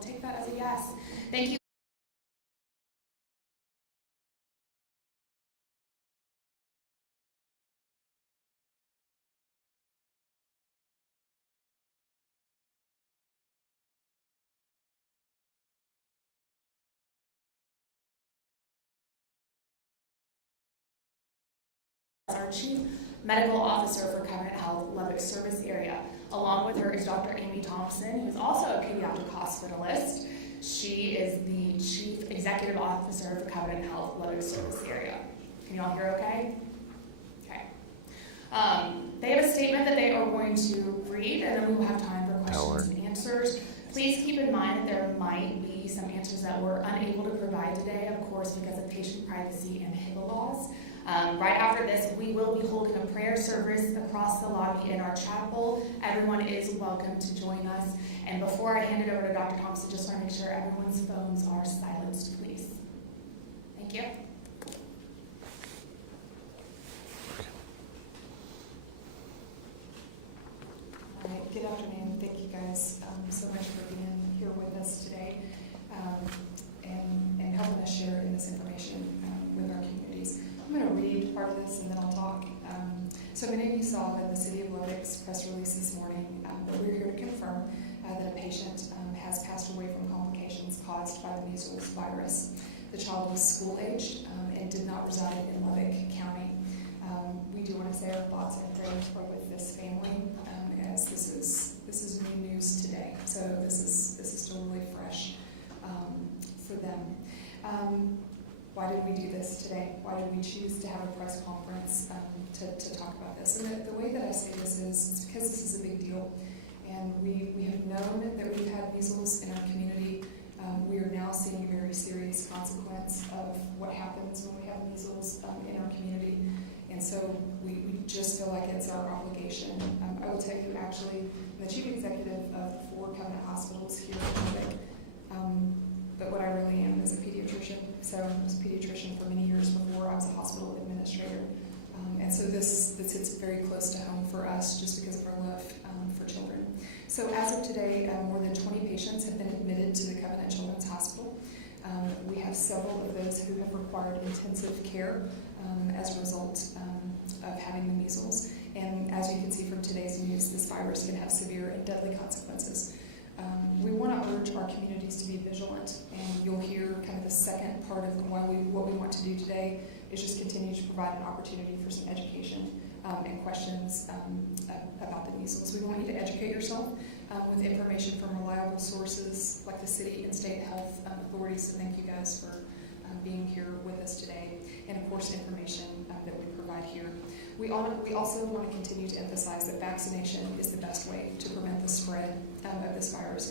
I'll take that as a yes. Thank you. Our Chief Medical Officer for Covenant Health Lubbock Service Area. Along with her is Dr. Amy Thompson, who is also a pediatric hospitalist. She is the Chief Executive Officer for Covenant Health Lubbock Service Area. Can you all hear okay? Okay. They have a statement that they are going to read, and then we will have time for questions and answers. Please keep in mind that there might be some answers that we're unable to provide today, of course, because of patient privacy and HIPAA laws. Right after this, we will be holding a prayer service across the lobby in our chapel. Everyone is welcome to join us. And before I hand it over to Dr. Thompson, just want to make sure everyone's phones are silenced, please. Thank you. All right, good afternoon. Thank you guys so much for being here with us today and helping us share in this information with our communities. I'm going to read part of this and then I'll talk. So many of you saw that the City of Lubbock's press release this morning, but we're here to confirm that a patient has passed away from complications caused by the measles virus. The child was school-aged and did not reside in Lubbock County. We do want to say our thoughts and prayers are with this family, as this is new news today. So this is still really fresh for them. Why did we do this today? Why did we choose to have a press conference to talk about this? And the way that I say this is it's because this is a big deal. And we have known that we've had measles in our community. We are now seeing a very serious consequence of what happens when we have measles in our community. And so we just feel like it's our obligation. I will tell you, actually, I'm the chief executive of 4 Covenant hospitals here in Lubbock. But what I really am is a pediatrician. So I was a pediatrician for many years before I was a hospital administrator. And so this hits very close to home for us just because of our love for children. So as of today, more than 20 patients have been admitted to the Covenant Children's Hospital. We have several of those who have required intensive care as a result of having the measles. And as you can see from today's news, this virus can have severe and deadly consequences. We want to urge our communities to be vigilant, and you'll hear kind of the second part of what we want to do today is just continue to provide an opportunity for some education and questions about the measles. We want you to educate yourself with information from reliable sources like the city and state health authorities. So thank you guys for being here with us today, and of course information that we provide here. We also want to continue to emphasize that vaccination is the best way to prevent the spread of this virus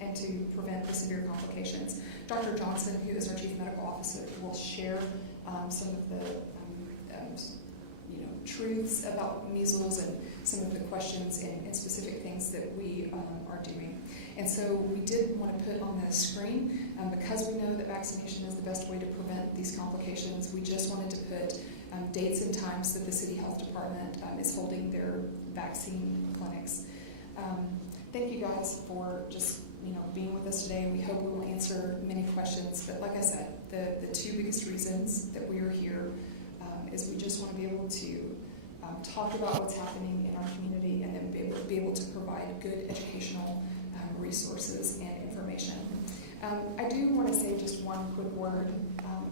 and to prevent the severe complications. Dr. Johnson, who is our Chief Medical Officer, will share some of the truths about measles and some of the questions and specific things that we are doing. And so we did want to put on the screen, because we know that vaccination is the best way to prevent these complications, we just wanted to put dates and times that the City Health Department is holding their vaccine clinics. Thank you guys for just being with us today. We hope we will answer many questions, but like I said, the 2 biggest reasons that we are here is we just want to be able to talk about what's happening in our community and then be able to provide good educational resources and information. I do want to say just one quick word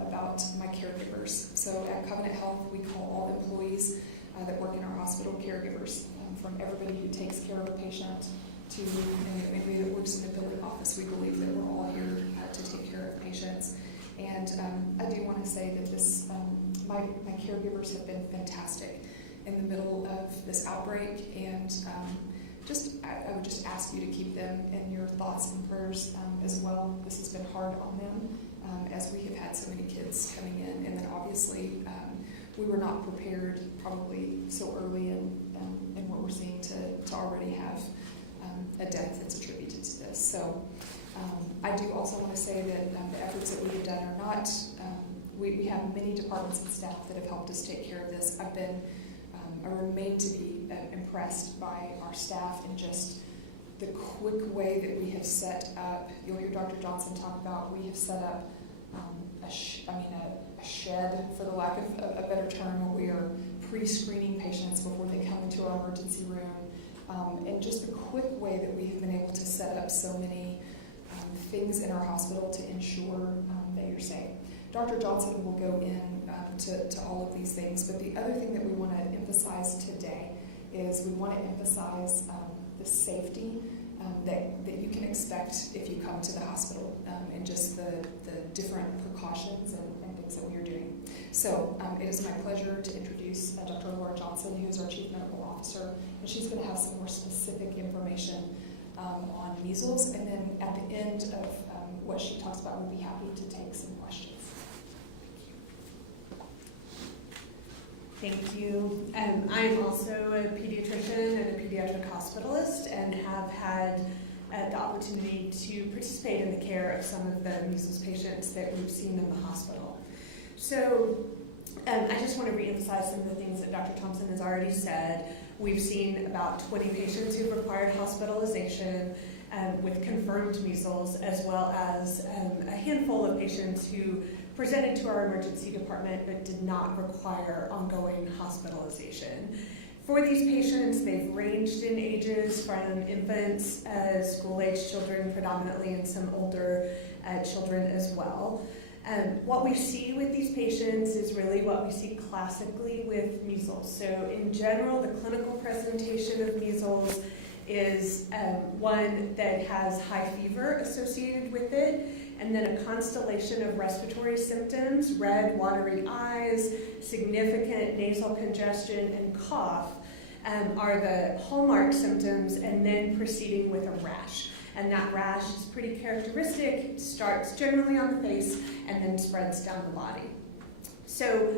about my caregivers. So at Covenant Health, we call all employees that work in our hospital caregivers, from everybody who takes care of a patient to anybody that works in the billing office. We believe that we're all here to take care of patients. And I do want to say that this, my caregivers have been fantastic in the middle of this outbreak, and I would just ask you to keep them in your thoughts and prayers as well. This has been hard on them as we have had so many kids coming in, and then obviously we were not prepared probably so early in what we're seeing to already have a death that's attributed to this. So I do also want to say that the efforts that we have done are not, we have many departments and staff that have helped us take care of this. I remain to be impressed by our staff and just the quick way that we have set up, you'll hear Dr. Johnson talk about, we have set up a shed, for the lack of a better term, where we are pre-screening patients before they come into our emergency room, and just the quick way that we have been able to set up so many things in our hospital to ensure that you're safe. Dr. Johnson will go in to all of these things, but the other thing that we want to emphasize today is we want to emphasize the safety that you can expect if you come to the hospital, and just the different precautions and things that we are doing. So it is my pleasure to introduce Dr. Laura Johnson, who is our Chief Medical Officer, and she's going to have some more specific information on measles, and then at the end of what she talks about, we'll be happy to take some questions. Thank you. I'm also a pediatrician and a pediatric hospitalist, and have had the opportunity to participate in the care of some of the measles patients that we've seen in the hospital. So I just want to reemphasize some of the things that Dr. Thompson has already said. We've seen about 20 patients who've required hospitalization with confirmed measles, as well as a handful of patients who presented to our emergency department but did not require ongoing hospitalization. For these patients, they've ranged in ages from infants, school-age children predominantly, and some older children as well. What we see with these patients is really what we see classically with measles. So in general, the clinical presentation of measles is one that has high fever associated with it, and then a constellation of respiratory symptoms: red, watery eyes, significant nasal congestion, and cough are the hallmark symptoms, and then proceeding with a rash. And that rash is pretty characteristic. It starts generally on the face and then spreads down the body. So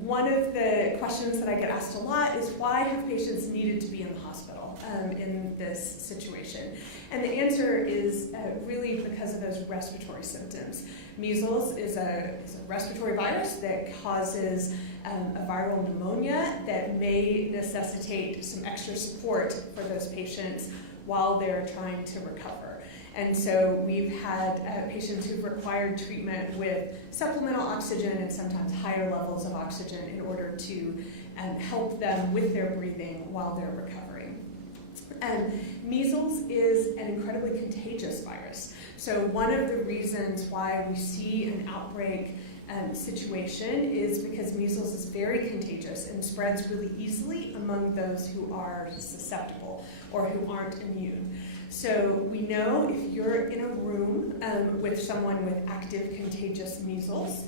one of the questions that I get asked a lot is, why have patients needed to be in the hospital in this situation? And the answer is really because of those respiratory symptoms. Measles is a respiratory virus that causes a viral pneumonia that may necessitate some extra support for those patients while they're trying to recover. And so we've had patients who've required treatment with supplemental oxygen and sometimes higher levels of oxygen in order to help them with their breathing while they're recovering. Measles is an incredibly contagious virus. So one of the reasons why we see an outbreak situation is because measles is very contagious and spreads really easily among those who are susceptible or who aren't immune. So we know if you're in a room with someone with active contagious measles,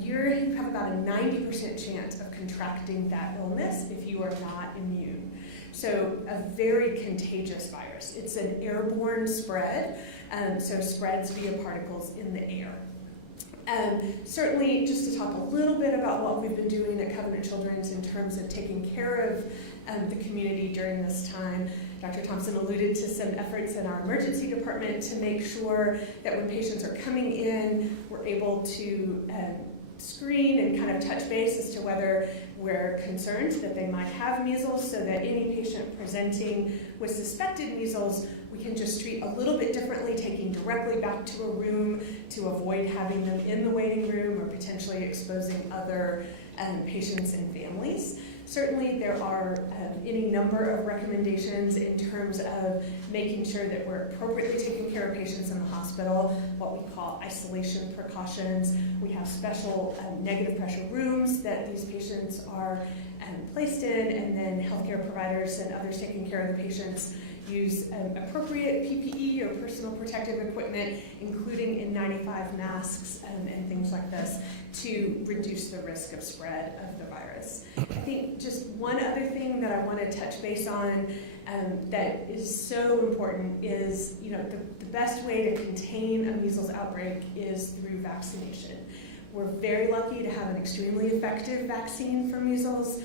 you have about a 90% chance of contracting that illness if you are not immune. So a very contagious virus. It's an airborne spread, so spreads via particles in the air. Certainly, just to talk a little bit about what we've been doing at Covenant Children's in terms of taking care of the community during this time, Dr. Thompson alluded to some efforts in our emergency department to make sure that when patients are coming in, we're able to screen and kind of touch base as to whether we're concerned that they might have measles, so that any patient presenting with suspected measles, we can just treat a little bit differently, taking directly back to a room to avoid having them in the waiting room or potentially exposing other patients and families. Certainly there are any number of recommendations in terms of making sure that we're appropriately taking care of patients in the hospital, what we call isolation precautions. We have special negative pressure rooms that these patients are placed in, and then healthcare providers and others taking care of the patients use appropriate PPE or personal protective equipment, including N95 masks and things like this, to reduce the risk of spread of the virus. I think just one other thing that I want to touch base on that is so important is, the best way to contain a measles outbreak is through vaccination. We're very lucky to have an extremely effective vaccine for measles.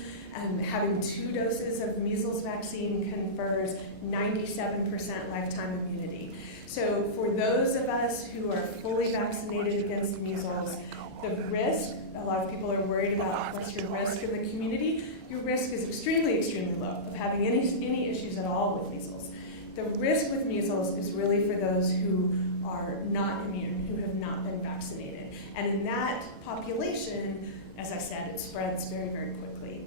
Having 2 doses of measles vaccine confers 97% lifetime immunity. So for those of us who are fully vaccinated against measles, the risk, a lot of people are worried about what's your risk in the community. Your risk is extremely, extremely low of having any issues at all with measles. The risk with measles is really for those who are not immune, who have not been vaccinated. And in that population, as I said, it spreads very, very quickly.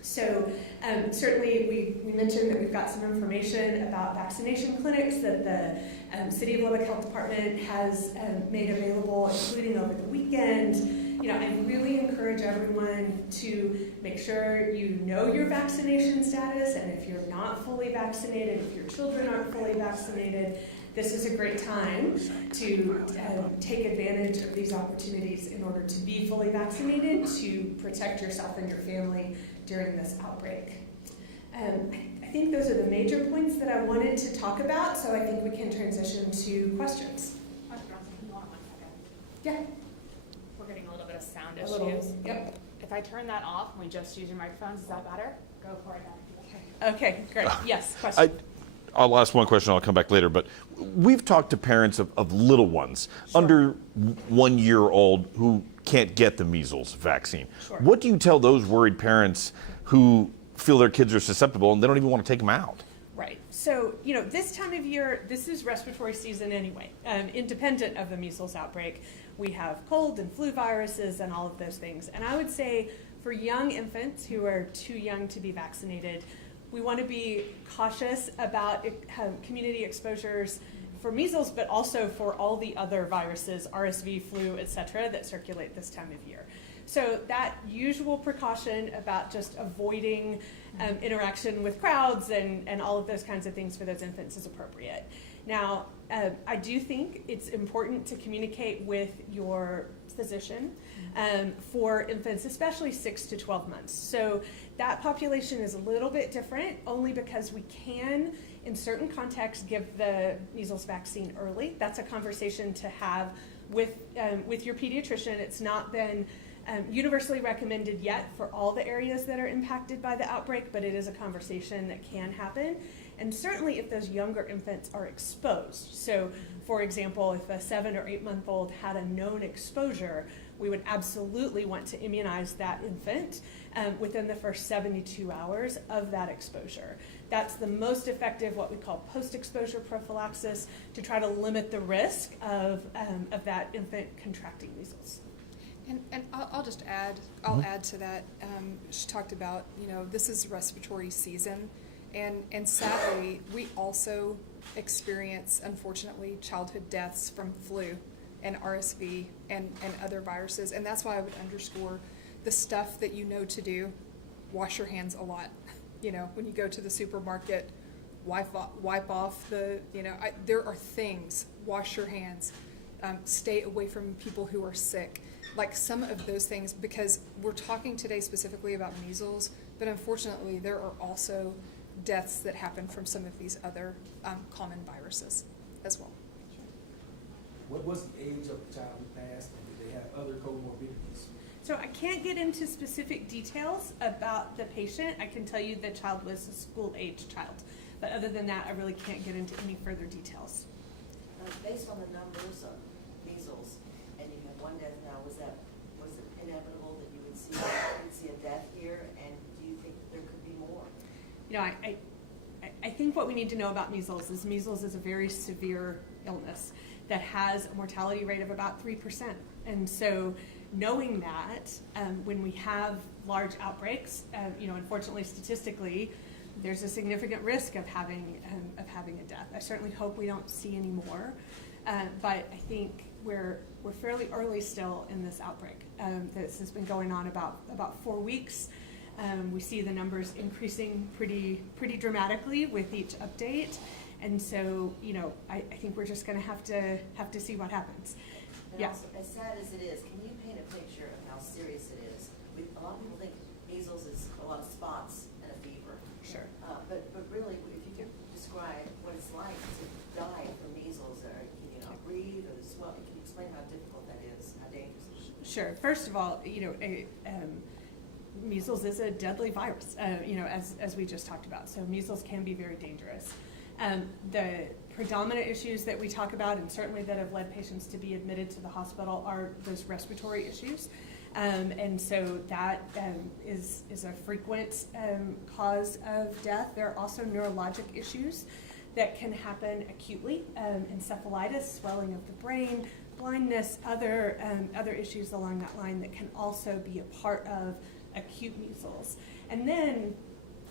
So certainly we mentioned that we've got some information about vaccination clinics that the City of Lubbock Health Department has made available, including over the weekend. I really encourage everyone to make sure you know your vaccination status, and if you're not fully vaccinated, if your children aren't fully vaccinated, this is a great time to take advantage of these opportunities in order to be fully vaccinated, to protect yourself and your family during this outbreak. I think those are the major points that I wanted to talk about, so I think we can transition to questions. Yeah. We're getting a little bit of sound A little, issues. yep. If I turn that off and we just use your microphones, is that better? Go for it. Okay, great. Yes, question. I'll ask one question, I'll come back later, but we've talked to parents of little ones, under 1 year old, who can't get the measles vaccine. Sure. What do you tell those worried parents who feel their kids are susceptible and they don't even want to take them out? Right. So, this time of year, this is respiratory season anyway. Independent of the measles outbreak, we have cold and flu viruses and all of those things. And I would say for young infants who are too young to be vaccinated, we want to be cautious about community exposures for measles, but also for all the other viruses, RSV, flu, et cetera, that circulate this time of year. So that usual precaution about just avoiding interaction with crowds and all of those kinds of things for those infants is appropriate. Now, I do think it's important to communicate with your physician for infants, especially 6 to 12 months. So that population is a little bit different, only because we can, in certain contexts, give the measles vaccine early. That's a conversation to have with your pediatrician. It's not been universally recommended yet for all the areas that are impacted by the outbreak, but it is a conversation that can happen. And certainly if those younger infants are exposed. So, for example, if a 7 or 8 month old had a known exposure, we would absolutely want to immunize that infant within the first 72 hours of that exposure. That's the most effective, what we call post-exposure prophylaxis, to try to limit the risk of that infant contracting measles. And I'll just add, I'll add to that. She talked about, this is respiratory season, and sadly, we also experience, unfortunately, childhood deaths from flu and RSV and other viruses, and that's why I would underscore the stuff that you know to do. Wash your hands a lot. When you go to the supermarket, wipe off the, there are things. Wash your hands. Stay away from people who are sick. Like some of those things, because we're talking today specifically about measles, but unfortunately there are also deaths that happen from some of these other common viruses as well. What was the age of the child who passed, and did they have other comorbidities? So I can't get into specific details about the patient. I can tell you the child was a school-age child. But other than that, I really can't get into any further details. Based on the numbers of measles, and you have one death now, was it inevitable that you would see a death here? And do you think there could be more? I think what we need to know about measles is a very severe illness that has a mortality rate of about 3%. And so knowing that, when we have large outbreaks, unfortunately, statistically, there's a significant risk of having a death. I certainly hope we don't see any more, but I think we're fairly early still in this outbreak. This has been going on about 4 weeks. We see the numbers increasing pretty dramatically with each update, and so I think we're just going to have to see what happens. And Yeah. also, as sad as it is, can you paint a picture of how serious it is? A lot of people think measles is a lot of spots and a fever. Sure. But really, if you could describe what it's like to die from measles, or can you not breathe, or the swelling, can you explain how difficult that is, how dangerous it is? Sure. First of all, measles is a deadly virus, as we just talked about. So measles can be very dangerous. The predominant issues that we talk about, and certainly that have led patients to be admitted to the hospital, are those respiratory issues. And so that is a frequent cause of death. There are also neurologic issues that can happen acutely, encephalitis, swelling of the brain, blindness, other issues along that line that can also be a part of acute measles. And then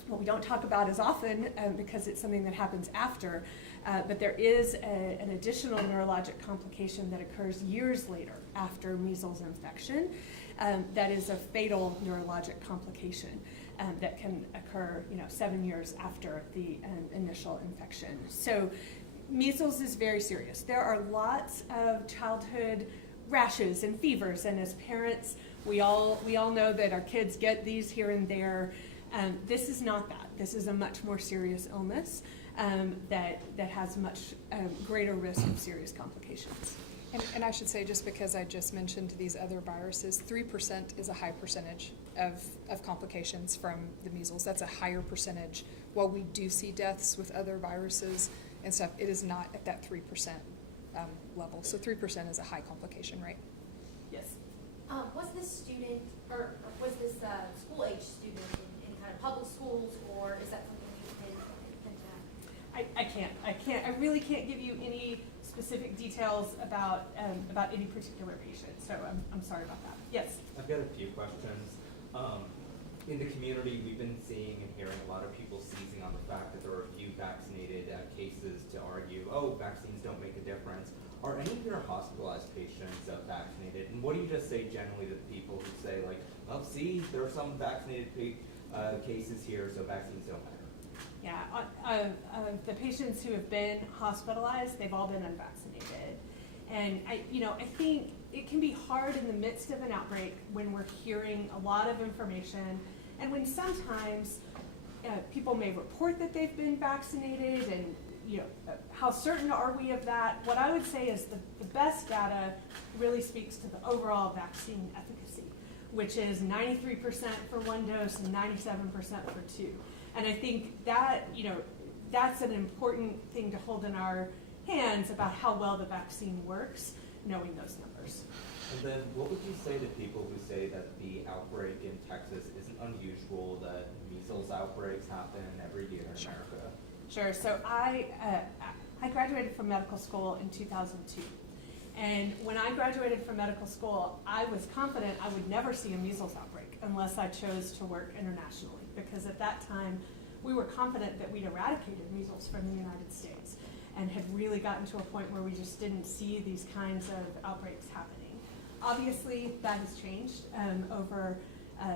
what we don't talk about as often because it's something that happens after, but there is an additional neurologic complication that occurs years later after measles infection. That is a fatal neurologic complication that can occur, 7 years after the initial infection. So measles is very serious. There are lots of childhood rashes and fevers, and as parents, we all know that our kids get these here and there. This is not that. This is a much more serious illness that has much greater risk of serious complications. And I should say, just because I just mentioned these other viruses, 3% is a high percentage of complications from the measles. That's a higher percentage. While we do see deaths with other viruses and stuff, it is not at that 3% level. So 3% is a high complication rate. Yes. Was this student, or was this school-age student in kind of public schools, or is that something you can I really can't give you any specific details about any particular patient, so I'm sorry about that. Yes? I've got a few questions. In the community, we've been seeing and hearing a lot of people seizing on the fact that there are a few vaccinated cases to argue, oh, vaccines don't make a difference. Are any of your hospitalized patients vaccinated? And what do you just say generally to people who say, like, well, see, there are some vaccinated cases here, so vaccines don't matter? Yeah, the patients who have been hospitalized, they've all been unvaccinated. And I think it can be hard in the midst of an outbreak when we're hearing a lot of information, and when sometimes people may report that they've been vaccinated, and how certain are we of that? What I would say is the best data really speaks to the overall vaccine efficacy, which is 93% for one dose and 97% for two. And I think that, that's an important thing to hold in our hands about how well the vaccine works, knowing those numbers. And then what would you say to people who say that the outbreak in Texas isn't unusual, that measles outbreaks happen every year in America? Sure. So I graduated from medical school in 2002. And when I graduated from medical school, I was confident I would never see a measles outbreak unless I chose to work internationally, because at that time we were confident that we'd eradicated measles from the United States and had really gotten to a point where we just didn't see these kinds of outbreaks happening. Obviously, that has changed over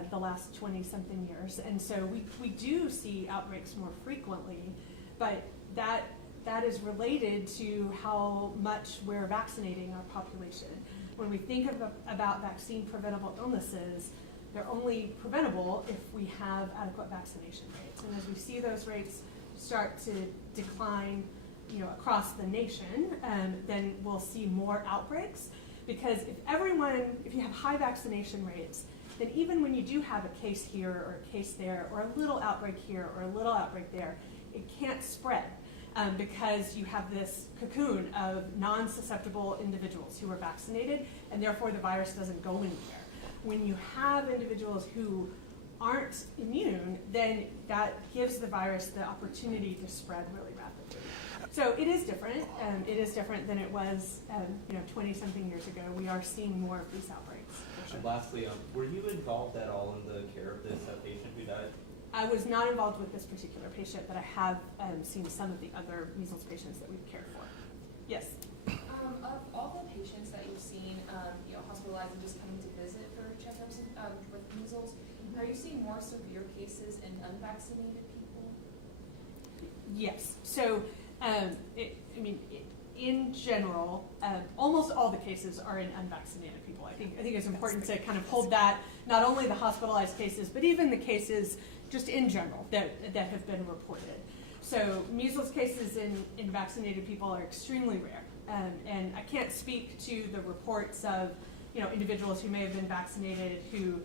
the last 20-something years, and so we do see outbreaks more frequently, but that is related to how much we're vaccinating our population. When we think about vaccine-preventable illnesses, they're only preventable if we have adequate vaccination rates. And as we see those rates start to decline, across the nation, then we'll see more outbreaks. Because if you have high vaccination rates, then even when you do have a case here or a case there, or a little outbreak here or a little outbreak there, it can't spread. Because you have this cocoon of non-susceptible individuals who are vaccinated, and therefore the virus doesn't go anywhere. When you have individuals who aren't immune, then that gives the virus the opportunity to spread really rapidly. So it is different. It is different than it was 20-something years ago. We are seeing more of these outbreaks. For sure. And lastly, were you involved at all in the care of this patient who died? I was not involved with this particular patient, but I have seen some of the other measles patients that we've cared for. Yes? Of all the patients that you've seen, hospitalized and just coming to visit for checkups with measles, are you seeing more severe cases in unvaccinated people? Yes. So, in general, almost all the cases are in unvaccinated people. I think it's important to kind of hold that, not only the hospitalized cases, but even the cases just in general that have been reported. So measles cases in vaccinated people are extremely rare. And I can't speak to the reports of individuals who may have been vaccinated who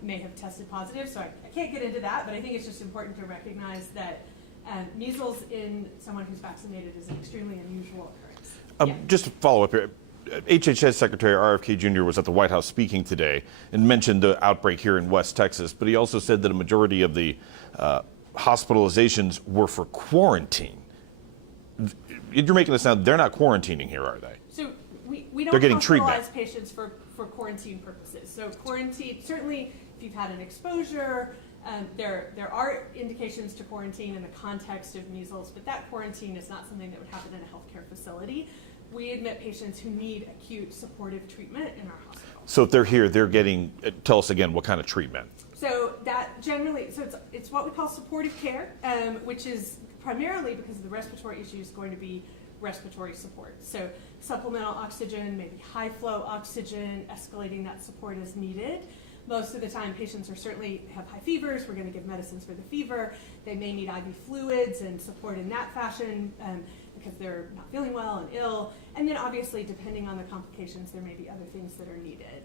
may have tested positive, so I can't get into that, but I think it's just important to recognize that measles in someone who's vaccinated is an extremely unusual occurrence. Just to follow up here, HHS Secretary RFK Jr. was at the White House speaking today and mentioned the outbreak here in West Texas, but he also said that a majority of the hospitalizations were for quarantine. you're making it sound they're not quarantining here, are they? So we don't They're getting hospitalize patients for quarantine purposes. So quarantine, certainly if you've had an exposure, there are indications to quarantine in the context of measles, but that quarantine is not something that would happen in a healthcare facility. We admit patients who need acute supportive treatment in our hospital. So if they're here, they're getting, tell us again, what kind of treatment? So that generally, so it's what we call supportive care, which is primarily because of the respiratory issue is going to be respiratory support. So supplemental oxygen, maybe high flow oxygen, escalating that support as needed. Most of the time patients are certainly have high fevers. We're going to give medicines for the fever. They may need IV fluids and support in that fashion because they're not feeling well and ill. And then obviously depending on the complications, there may be other things that are needed.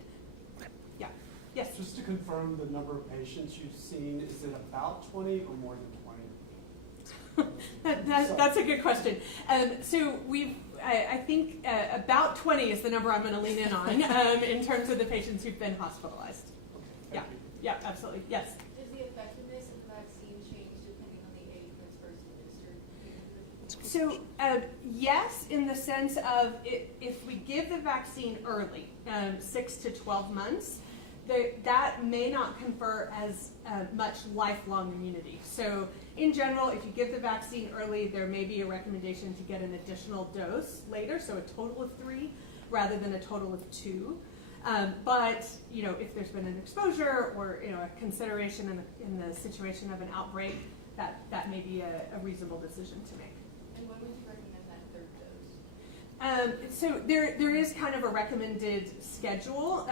Yeah. Yes? Just to confirm the number of patients you've seen, is it about 20 or more than 20? That's a good question. So I think about 20 is the number I'm going to lean in on in terms of the patients who've been hospitalized. Okay, thank you. Yeah, absolutely. Yes. Does the effectiveness of the vaccine change depending on the age when it's first administered? So yes, in the sense of if we give the vaccine early, 6 to 12 months, that may not confer as much lifelong immunity. So in general, if you give the vaccine early, there may be a recommendation to get an additional dose later, so a total of 3 rather than a total of 2. But if there's been an exposure or a consideration in the situation of an outbreak, that may be a reasonable decision to make. And when would you recommend that 3rd dose? So there is kind of a recommended schedule.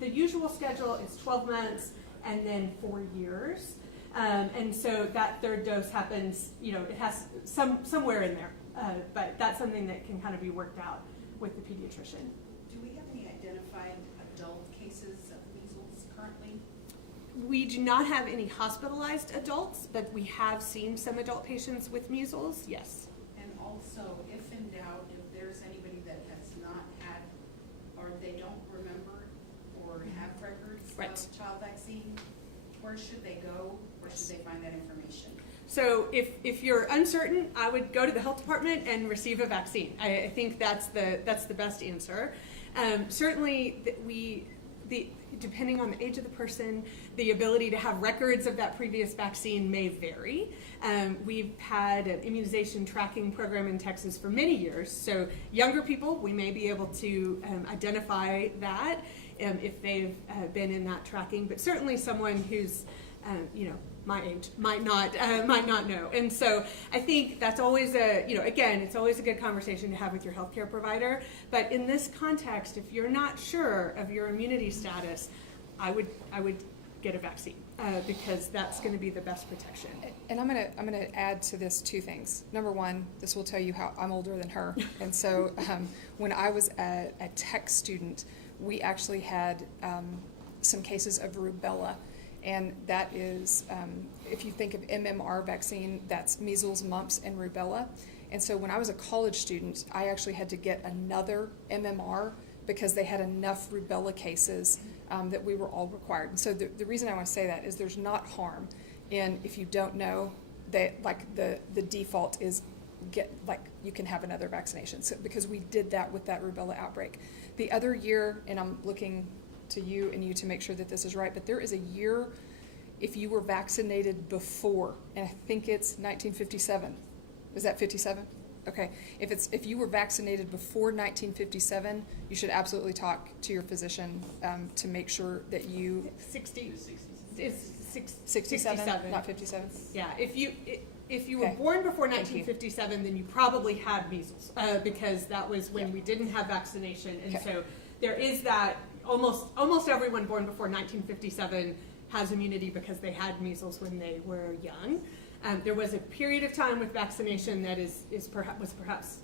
The usual schedule is 12 months and then 4 years. And so that 3rd dose happens, it has somewhere in there. But that's something that can kind of be worked out with the pediatrician. Do we have any identified adult cases of measles currently? We do not have any hospitalized adults, but we have seen some adult patients with measles, yes. And also, if in doubt, if there's anybody that has not had, or they don't remember or have records Right. of child vaccine, where should they go? Where should they find that information? So if you're uncertain, I would go to the health department and receive a vaccine. I think that's the best answer. Certainly, depending on the age of the person, the ability to have records of that previous vaccine may vary. We've had an immunization tracking program in Texas for many years. So younger people, we may be able to identify that if they've been in that tracking. But certainly someone who's, my age might not know. And so I think that's always it's always a good conversation to have with your healthcare provider. But in this context, if you're not sure of your immunity status, I would get a vaccine because that's going to be the best protection. And I'm gonna add to this 2 things. Number 1, this will tell you how I'm older than her. And so when I was a tech student, we actually had some cases of rubella. And that is, if you think of MMR vaccine, that's measles, mumps, and rubella. And so when I was a college student, I actually had to get another MMR because they had enough rubella cases that we were all required. And so the reason I want to say that is there's not harm in, if you don't know, that the default is you can have another vaccination. So because we did that with that rubella outbreak. The other year, and I'm looking to you and you to make sure that this is right, but there is a year if you were vaccinated before, and I think it's 1957. Is that 57? Okay. If you were vaccinated before 1957, you should absolutely talk to your physician to make sure that you 67, not 57. Yeah. If you were Okay. born before 1957, then you probably had measles because that was when we didn't have vaccination, and Okay. so there is that. Almost everyone born before 1957 has immunity because they had measles when they were young. There was a period of time with vaccination that was perhaps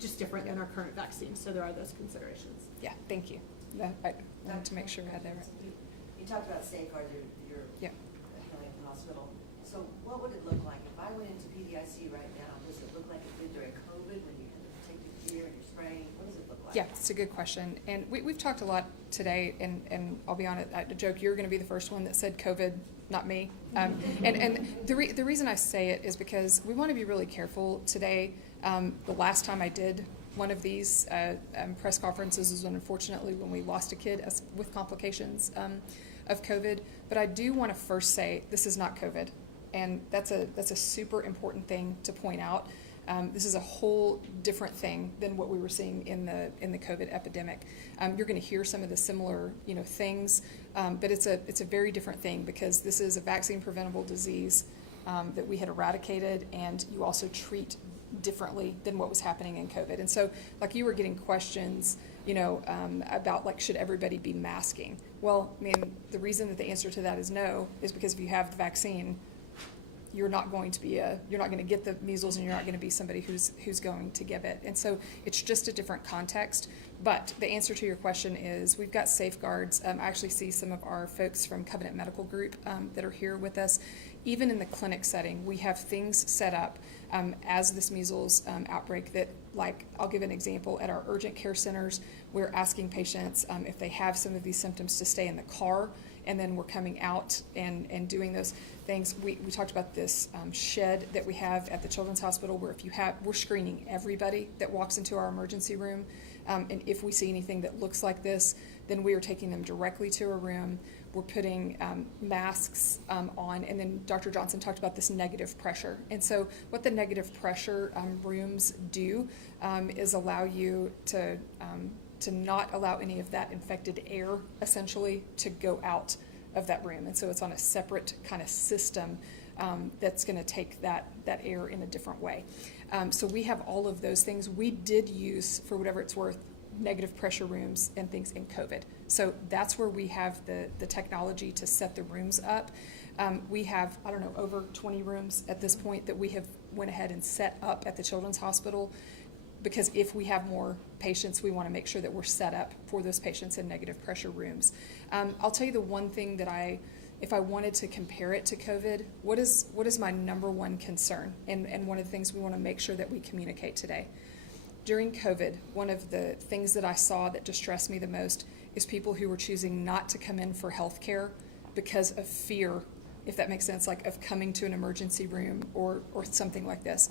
just different than our current vaccine. So there are those considerations. Yeah, thank you. I wanted to make sure I had that right. You talked about safeguard your Yeah. healing at the hospital. So what would it look like if I went into PDIC right now? Does it look like it did during COVID when you had the protective gear and you're spraying? What does it look like? Yeah, it's a good question. And we've talked a lot today, and I'll be honest, I joke, you're going to be the first one that said COVID not me. And the reason I say it is because we want to be really careful today. The last time I did one of these press conferences was unfortunately when we lost a kid with complications of COVID. But I do want to first say this is not COVID, and that's a super important thing to point out. This is a whole different thing than what we were seeing in the COVID epidemic. You're going to hear some of the similar things, but it's a very different thing because this is a vaccine preventable disease that we had eradicated, and you also treat differently than what was happening in COVID. And so, like, you were getting questions, about like, should everybody be masking? Well, I mean, the reason that the answer to that is no is because if you have the vaccine, you're not going to get the measles, and you're not going to be somebody who's going to give it. And so it's just a different context. But the answer to your question is we've got safeguards. I actually see some of our folks from Covenant Medical Group that are here with us. Even in the clinic setting, we have things set up as this measles outbreak that, like, I'll give an example. At our urgent care centers, we're asking patients if they have some of these symptoms to stay in the car, and then we're coming out and doing those things. We talked about this shed that we have at the Children's Hospital where we're screening everybody that walks into our emergency room. And if we see anything that looks like this, then we are taking them directly to a room. We're putting masks on, and then Dr. Johnson talked about this negative pressure. And so what the negative pressure rooms do is allow you to not allow any of that infected air, essentially, to go out of that room. And so it's on a separate kind of system that's going to take that air in a different way. So we have all of those things. We did use, for whatever it's worth, negative pressure rooms and things in COVID. So that's where we have the technology to set the rooms up. We have, over 20 rooms at this point that we have went ahead and set up at the Children's Hospital, because if we have more patients, we want to make sure that we're set up for those patients in negative pressure rooms. I'll tell you the one thing that if I wanted to compare it to COVID, what is my number one concern? And one of the things we want to make sure that we communicate today. During COVID, one of the things that I saw that distressed me the most is people who were choosing not to come in for health care because of fear, if that makes sense, like of coming to an emergency room or something like this.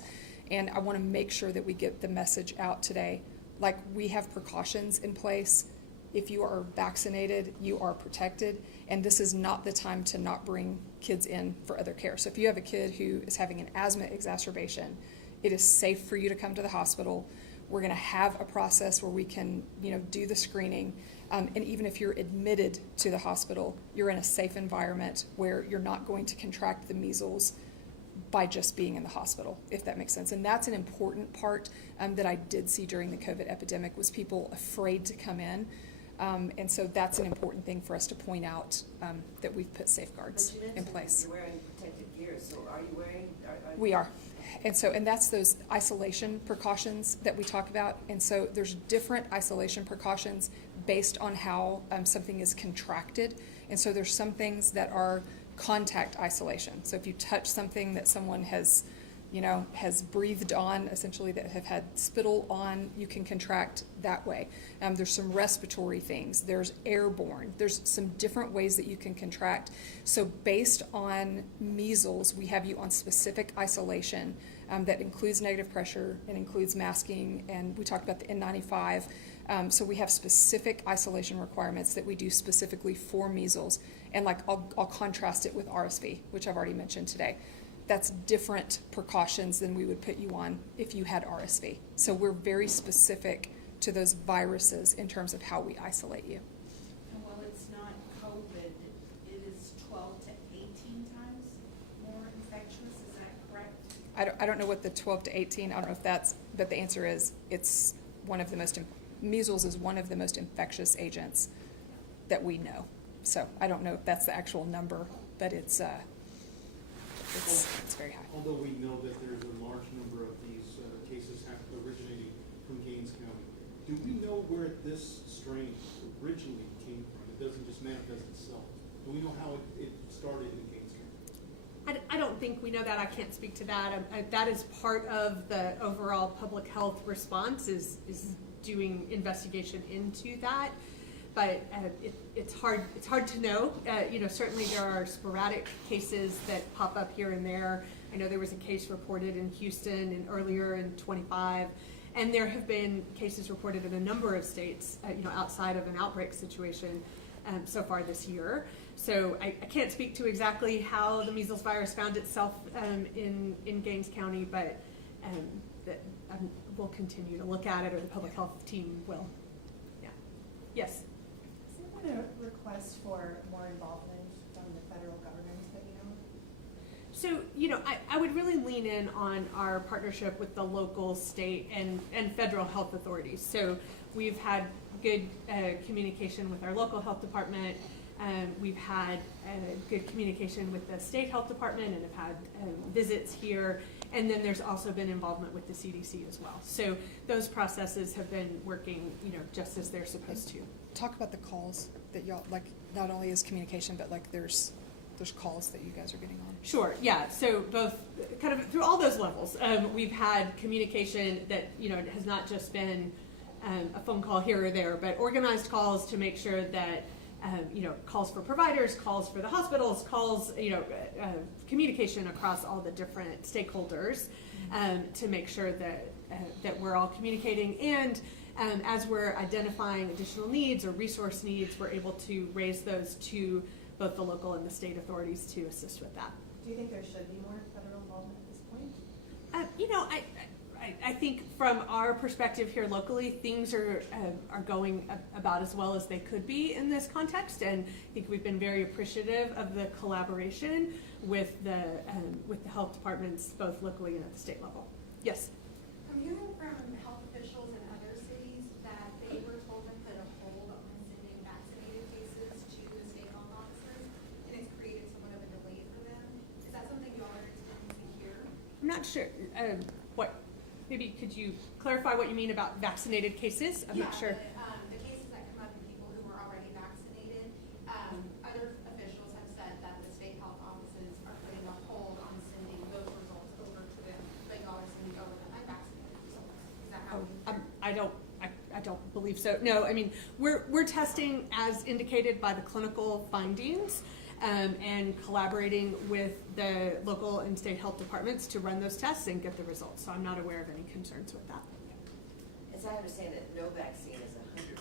And I want to make sure that we get the message out today. Like, we have precautions in place. If you are vaccinated, you are protected. And this is not the time to not bring kids in for other care. So if you have a kid who is having an asthma exacerbation, it is safe for you to come to the hospital. We're going to have a process where we can, do the screening. And even if you're admitted to the hospital, you're in a safe environment where you're not going to contract the measles by just being in the hospital, if that makes sense. And that's an important part that I did see during the COVID epidemic, was people afraid to come in. And so that's an important thing for us to point out, that we've put safeguards in place. You're wearing protective gear, so are you wearing? We are. And that's those isolation precautions that we talk about. And so there's different isolation precautions based on how something is contracted. And so there's some things that are contact isolation. So if you touch something that someone has breathed on, essentially, that have had spittle on, you can contract that way. There's some respiratory things. There's airborne. There's some different ways that you can contract. So based on measles, we have you on specific isolation that includes negative pressure and includes masking, and we talked about the N95. So we have specific isolation requirements that we do specifically for measles. And I'll contrast it with RSV, which I've already mentioned today. That's different precautions than we would put you on if you had RSV. So we're very specific to those viruses in terms of how we isolate you. And while it's not COVID, it is 12 to 18 times more infectious, is that correct? I don't know what the 12 to 18, I don't know if that's, but the answer is it's one of the most, measles is one of the most infectious agents that we know. So I don't know if that's the actual number, but it's very high. Although we know that there's a large number of these cases originating from Gaines County, do we know where this strain originally came from? It doesn't just manifest itself. Do we know how it started in Gaines County? I don't think we know that. I can't speak to that. That is part of the overall public health response, is doing investigation into that. but it's hard to know. Certainly there are sporadic cases that pop up here and there. I know there was a case reported in Houston earlier in 25, and there have been cases reported in a number of states, outside of an outbreak situation so far this year. So I can't speak to exactly how the measles virus found itself in Gaines County, but we'll continue to look at it, or the public health team will. Yeah. Yes? Is there a request for more involvement from the federal government that you know? So, I would really lean in on our partnership with the local, state, and federal health authorities. So we've had good communication with our local health department. We've had good communication with the state health department and have had visits here. And then there's also been involvement with the CDC as well. So those processes have been working, just as they're supposed to. Talk about the calls that y'all, like, not only is communication, but like there's calls that you guys are getting on. Sure, yeah. So both kind of through all those levels, we've had communication that, has not just been a phone call here or there, but organized calls to make sure that calls for providers, calls for the hospitals, calls, communication across all the different stakeholders to make sure that we're all communicating. And as we're identifying additional needs or resource needs, we're able to raise those to both the local and the state authorities to assist with that. Do you think there should be more federal involvement at this point? I think from our perspective here locally, things are going about as well as they could be in this context, and I think we've been very appreciative of the collaboration with the health departments, both locally and at the state level. Yes. I'm hearing from health officials in other cities that they were told to put a hold on sending vaccinated cases to the state health officers, and it's created somewhat of a delay for them. Is that something you all are experiencing here? I'm not sure. Maybe could you clarify what you mean about vaccinated cases? I'm not sure. The cases that come up in people who are already vaccinated, other officials have said that the state health offices are putting a hold on sending those results over to them, but y'all are sending over the unvaccinated results. Is that how? I don't believe so. No, I mean we're testing as indicated by the clinical findings. And collaborating with the local and state health departments to run those tests and get the results. So I'm not aware of any concerns with that. As I understand it, no vaccine is 100%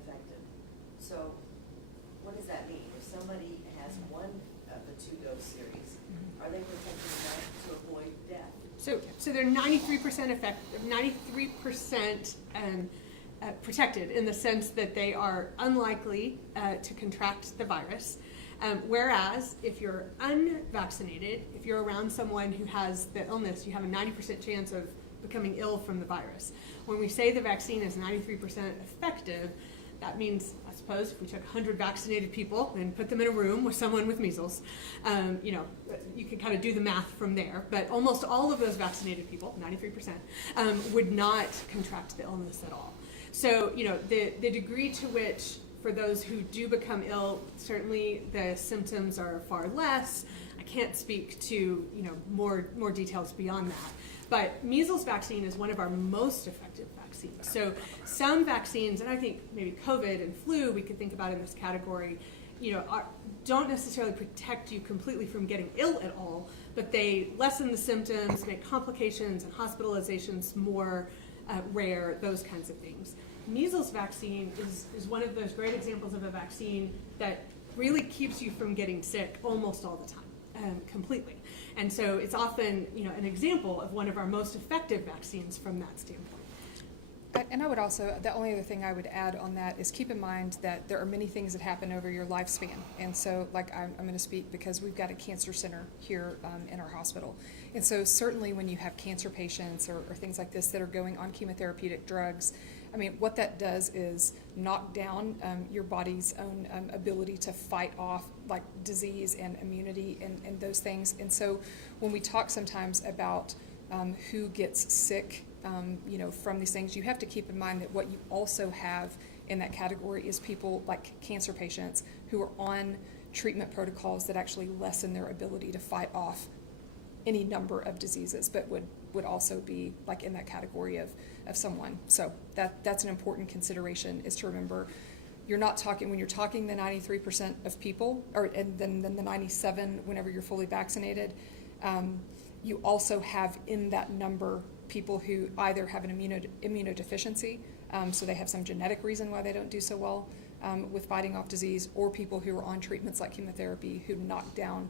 effective. So what does that mean? If somebody has one of the two-dose series, are they protected enough to avoid death? So they're 93% effective, 93% protected in the sense that they are unlikely to contract the virus. Whereas if you're unvaccinated, if you're around someone who has the illness, you have a 90% chance of becoming ill from the virus. When we say the vaccine is 93% effective, that means, I suppose, if we took 100 vaccinated people and put them in a room with someone with measles, you can kind of do the math from there. But almost all of those vaccinated people, 93%, would not contract the illness at all. So, the degree to which for those who do become ill, certainly the symptoms are far less. I can't speak to more details beyond that. But measles vaccine is one of our most effective vaccines. So some vaccines, and I think maybe COVID and flu we could think about in this category, don't necessarily protect you completely from getting ill at all, but they lessen the symptoms, make complications and hospitalizations more rare, those kinds of things. Measles vaccine is one of those great examples of a vaccine that really keeps you from getting sick almost all the time, completely. And so it's often, an example of one of our most effective vaccines from that standpoint. And I would also, the only other thing I would add on that is keep in mind that there are many things that happen over your lifespan. And so, I'm going to speak because we've got a cancer center here in our hospital. And so certainly when you have cancer patients or things like this that are going on chemotherapeutic drugs, I mean, what that does is knock down your body's own ability to fight off like disease and immunity and those things. And so when we talk sometimes about who gets sick, from these things, you have to keep in mind that what you also have in that category is people like cancer patients who are on treatment protocols that actually lessen their ability to fight off any number of diseases, but would also be like in that category of someone. So that's an important consideration, is to remember you're not talking, when you're talking the 93% of people, and then the 97 whenever you're fully vaccinated, you also have in that number people who either have an immunodeficiency, so they have some genetic reason why they don't do so well with fighting off disease, or people who are on treatments like chemotherapy who knock down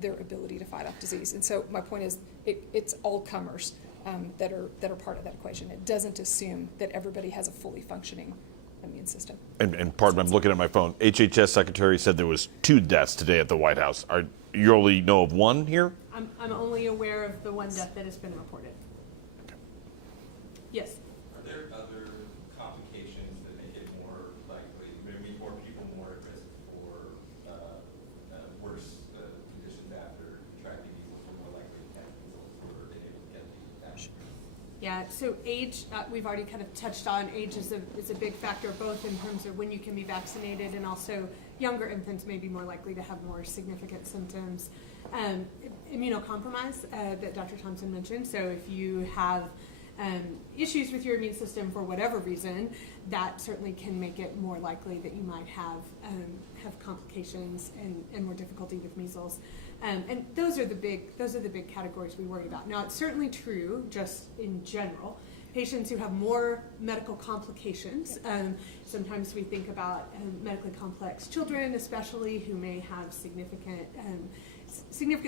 their ability to fight off disease. And so my point is, it's all comers that are part of that equation. It doesn't assume that everybody has a fully functioning immune system. And pardon me, I'm looking at my phone. HHS Secretary said there was 2 deaths today at the White House. You only know of 1 here? I'm only aware of the 1 death that has been reported. Yes. Are there other complications that make it more likely, maybe more people more at risk for worse conditions after contracting measles, or more likely to have measles, or being able to get the vaccine? Yeah, so age, we've already kind of touched on. Age is a big factor, both in terms of when you can be vaccinated, and also younger infants may be more likely to have more significant symptoms. Immunocompromise that Dr. Thompson mentioned. So if you have issues with your immune system for whatever reason, that certainly can make it more likely that you might have complications and more difficulty with measles. And those are the big categories we worry about. Now, it's certainly true, just in general, patients who have more medical complications. Sometimes we think about medically complex children, especially, who may have significant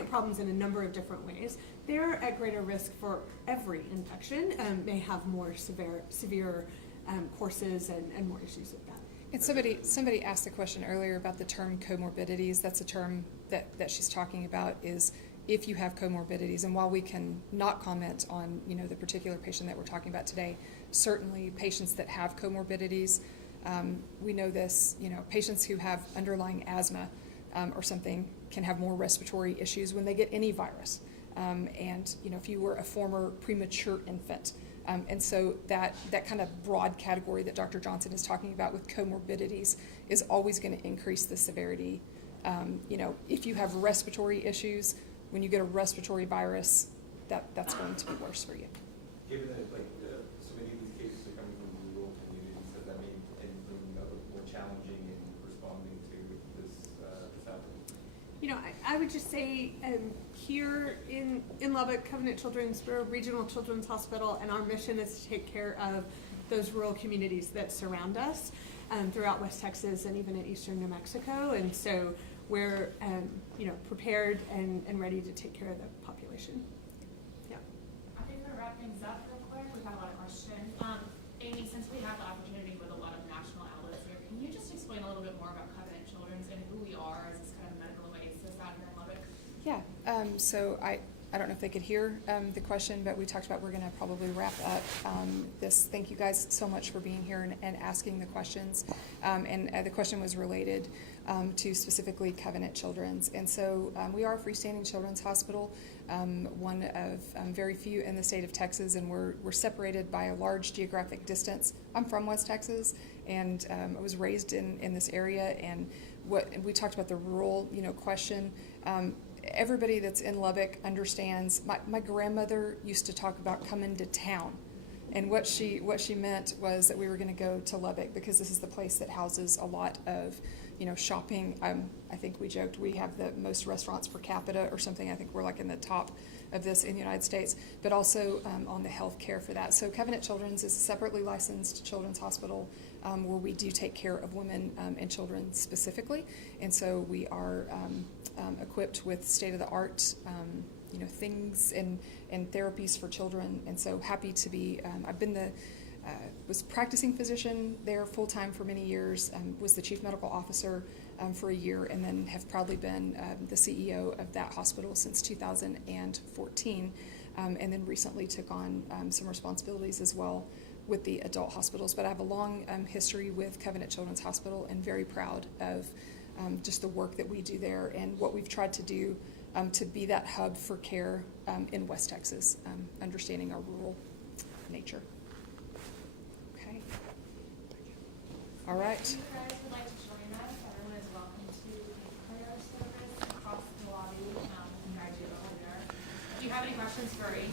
problems in a number of different ways. They're at greater risk for every infection, may have more severe courses and more issues with that. And somebody asked the question earlier about the term comorbidities. That's a term that she's talking about, is if you have comorbidities. And while we can not comment on the particular patient that we're talking about today, certainly patients that have comorbidities, we know this. Patients who have underlying asthma or something can have more respiratory issues when they get any virus. And if you were a former premature infant. And so that kind of broad category that Dr. Johnson is talking about with comorbidities is always going to increase the severity. If you have respiratory issues, when you get a respiratory virus, that's going to be worse for you. Given that so many of these cases are coming from rural communities, does that mean anything more challenging in responding to this outbreak? I would just say here in Lubbock, Covenant Children's, we're a regional children's hospital, and our mission is to take care of those rural communities that surround us throughout West Texas and even in eastern New Mexico. And so we're prepared and ready to take care of the population. Yeah. I think we're wrapping things up real quick. We've had a lot of questions. Amy, since we have the opportunity with a lot of national outlets here, can you just explain a little bit more about Covenant Children's and who we are as this kind of medical oasis out here in Lubbock? Yeah. So I don't know if they could hear the question, but we talked about we're going to probably wrap up this. Thank you guys so much for being here and asking the questions. And the question was related to specifically Covenant Children's. And so we are a freestanding children's hospital, one of very few in the state of Texas, and we're separated by a large geographic distance. I'm from West Texas, and I was raised in this area. And we talked about the rural, question. Everybody that's in Lubbock understands. My grandmother used to talk about coming to town, and what she meant was that we were going to go to Lubbock because this is the place that houses a lot of shopping. I think we joked we have the most restaurants per capita or something. I think we're like in the top of this in the United States, but also on the health care for that. So Covenant Children's is a separately licensed children's hospital where we do take care of women and children specifically. And so we are equipped with state-of-the-art things and therapies for children. And so happy to be, I've been was practicing physician there full-time for many years, was the chief medical officer for a year, and then have proudly been the CEO of that hospital since 2014, and then recently took on some responsibilities as well with the adult hospitals. But I have a long history with Covenant Children's Hospital, and very proud of just the work that we do there and what we've tried to do to be that hub for care in West Texas, understanding our rural nature. Okay. All right. If you guys would like to join us, everyone is welcome to prayer service across the lobby. We can guide you over there. If you have any questions for Amy,